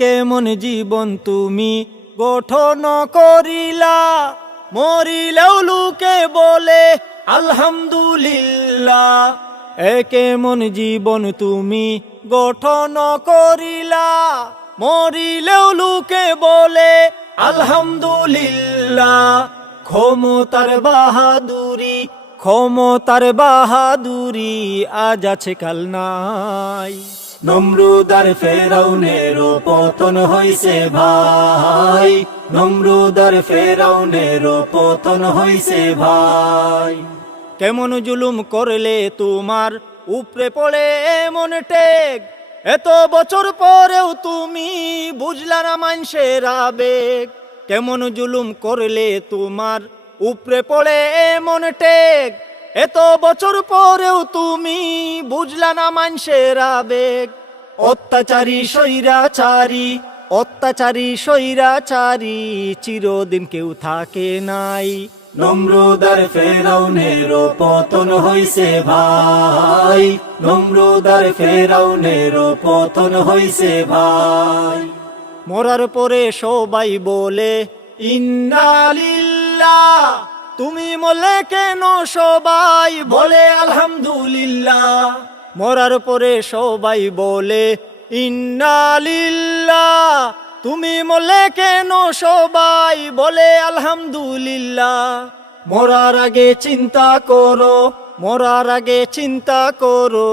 কেমন জীবন তুমি গঠন করিলা, মরিলেও লোকে বলে আলহামদুলিল্লাহ। কেমন জীবন তুমি গঠন করিলা, মরিলেও লোকে বলে আলহামদুলিল্লাহ। ক্ষমতার বাহাদুরি, ক্ষমতার বাহাদুরি আজ আছে কাল নাই। নমরুদ আর ফেরাউনের পতন হইছে ভাই, নমরুদ আর ফেরাউনের পতন হইছে ভাই। কেমন জুলুম করলে তোমার উপরে পড়ে এমন টেক, এত বছর পরেও তুমি বুঝলা না মানুষের আবেগ। কেমন জুলুম করলে তোমার উপরে পড়ে এমন টেক, এত বছর পরেও তুমি বুঝলা না মানুষের আবেগ। অত্যাচারী স্বৈরাচারী, অত্যাচারী স্বৈরাচারী চিরদিন কেউ থাকে নাই। নমরুদ আর ফেরাউনের পতন হইছে ভাই, নমরুদ আর ফেরাউনের পতন হইছে ভাই। মরার পরে সবাই বলে ইন্না লিল্লাহ, তুমি মরলে কেন সবাই বলে আলহামদুলিল্লাহ। মরার পরে সবাই বলে ইন্না লিল্লাহ, তুমি মরলে কেন সবাই বলে আলহামদুলিল্লাহ। মরার আগে চিন্তা করো, মরার আগে চিন্তা করো,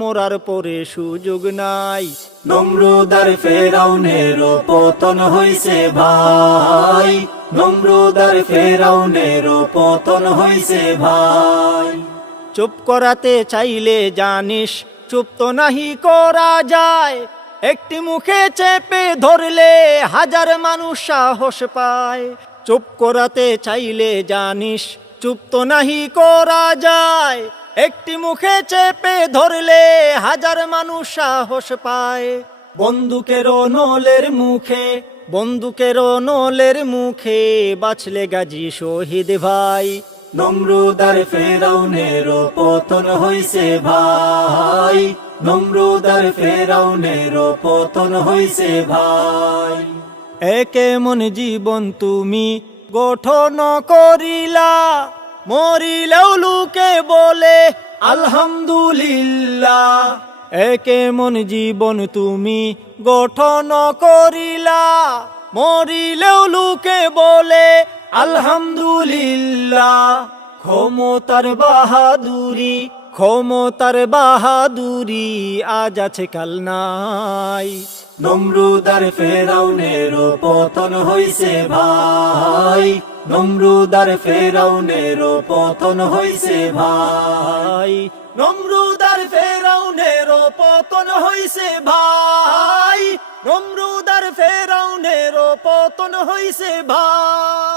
মরার পরে সুযোগ নাই। নমরুদ আর ফেরাউনের পতন হইছে ভাই, নমরুদ আর ফেরাউনের পতন হইছে ভাই। চুপ করাতে চাইলে জানিস চুপ তো নাহি করা যায়, একটি মুখে চেপে ধরলে হাজার মানুষ সাহস পায়। চুপ করাতে চাইলে জানিস চুপ তো নাহি করা যায়, একটি মুখে চেপে ধরলে হাজার মানুষ সাহস পায়। বন্দুকের নলের মুখে, বন্দুকের নলের মুখে বাঁচলে গাজী শহীদ ভাই। নমরুদ আর ফেরাউনের পতন হইছে ভাই, নমরুদ আর ফেরাউনের পতন হইছে ভাই। কেমন জীবন তুমি গঠন করিলা, মরিলেও লোকে বলে আলহামদুলিল্লাহ। কেমন জীবন তুমি গঠন করিলা, মরিলেও লোকে বলে আলহামদুলিল্লাহ। ক্ষমতার বাহাদুরি, ক্ষমতার বাহাদুরি আজ আছে কাল নাই। নমরুদ আর ফেরাউনের পতন হইছে ভাই, নমরুদ আর ফেরাউনের পতন হইছে ভাই। নমরুদ আর ফেরাউনের পতন হইছে ভাই, নমরুদ আর ফেরাউনের পতন হইছে ভাই।